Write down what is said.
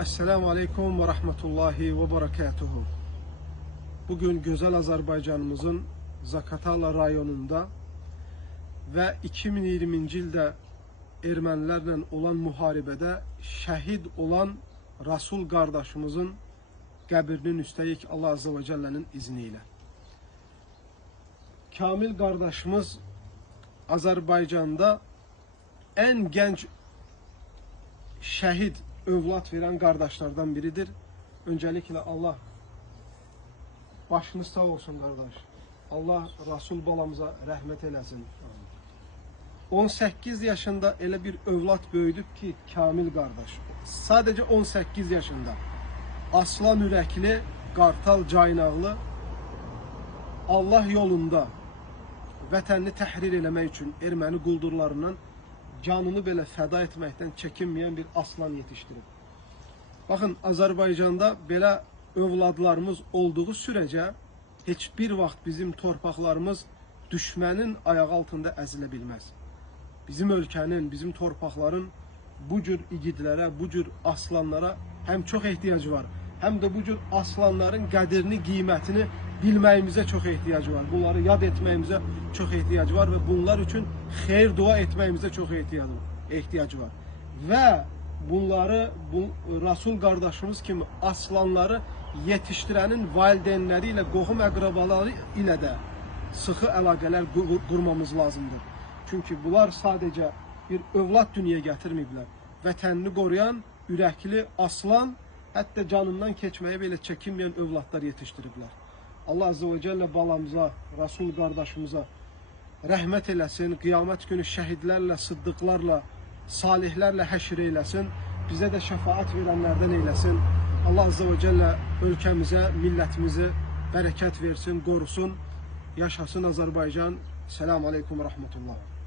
Esselamu Aleyküm ve Rahmetullahi ve Berekatuhu. Bugün güzel Azerbaycanımızın Zaqatala rayonunda ve 2020-ci ildə ermənilərlə olan müharibədə şəhid olan Rasul qardaşımızın qəbrinin üstəyik Allah Azze ve Celle'nin izniyle. Kamil qardaşımız Azərbaycanda en genç şəhid övlad veren kardeşlerden biridir. Öncelikle Allah başınız sağ olsun kardeş. Allah Rasul balamıza rahmet eylesin. 18 yaşında elə bir övlad böyüdüb ki, Kamil kardeş. Sadece 18 yaşında. Aslan ürəkli, qartal caynaqlı, Allah yolunda vətənini təhrir eləmək üçün erməni quldurlarından canını belə fəda etməkdən çəkinməyən bir aslan yetişdirib. Baxın, Azərbaycanda belə övladlarımız olduğu sürəcə heç bir vaxt bizim torpaqlarımız düşmənin ayağı altında əzilə bilməz. Bizim ölkənin, bizim torpaqların bu cür igidlərə, bu cür aslanlara həm çox ehtiyacı var, həm də bu cür aslanların qədrini, qiymətini bilməyimizə çox ehtiyacı var. Bunları yad etməyimizə çox ehtiyacı var və bunlar üçün xeyir dua etməyimizə çox ehtiyacı var. Və bunları Rasul qardaşımız kimi aslanları yetişdirənin valideynləri ilə, qohum əqrabaları ilə də sıxı əlaqələr qurmamız lazımdır. Çünki bunlar sadəcə bir övlad dünyaya gətirməyiblər. Vətənini qoruyan, ürəkli aslan, hətta canından keçməyə belə çəkinməyən övladlar yetişdiriblər. Allah Azze ve Celle balamıza, Rasul qardaşımıza rəhmət eləsin, qiyamət günü şəhidlərlə, sıddıqlarla, salihlərlə həşr eyləsin, bizə də şəfaat verənlərdən eyləsin. Allah Azze ve Celle ölkəmizə, millətimizə bərəkət versin, qorusun. Yaşasın Azərbaycan. Selamun Aleyküm ve Rahmetullah.